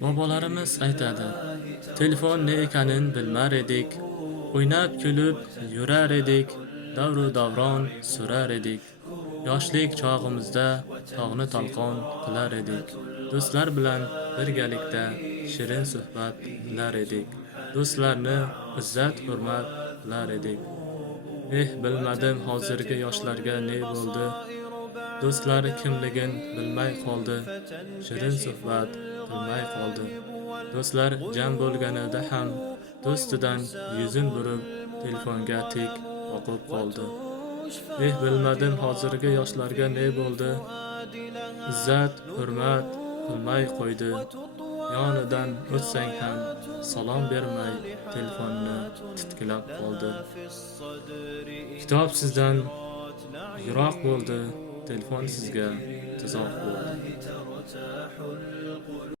Bobolarimiz aytadi, telefon ne ekanini bilmar edik, o'ynab kulib yurar edik, davru davron surar edik. Yoshlik chog'imizda tog'ni talqon qilar edik. Do'stlar bilan birgalikda shirin suhbat qilar edik. Do'stlarni izzat hurmat qilar edik. Bilmadim hozirgi yoshlarga ne bo'ldi? Do'stlar kimligin bilmay qoldi, shirin suhbat qilmay qoldi. Do'stlar jam bo'lganida ham do'stidan yuzin burib telefonga tik boqib qoldi. Bilmadim hozirgi yoshlarga ne bo'ldi? Izzat, hurmat qilmay qo'ydi. Yonidan o'tsang ham salom bermay telefonni titkilab qoldi. Kitob sizdan yiroq bo'ldi, telefon sizga tuzoq bo'ldi.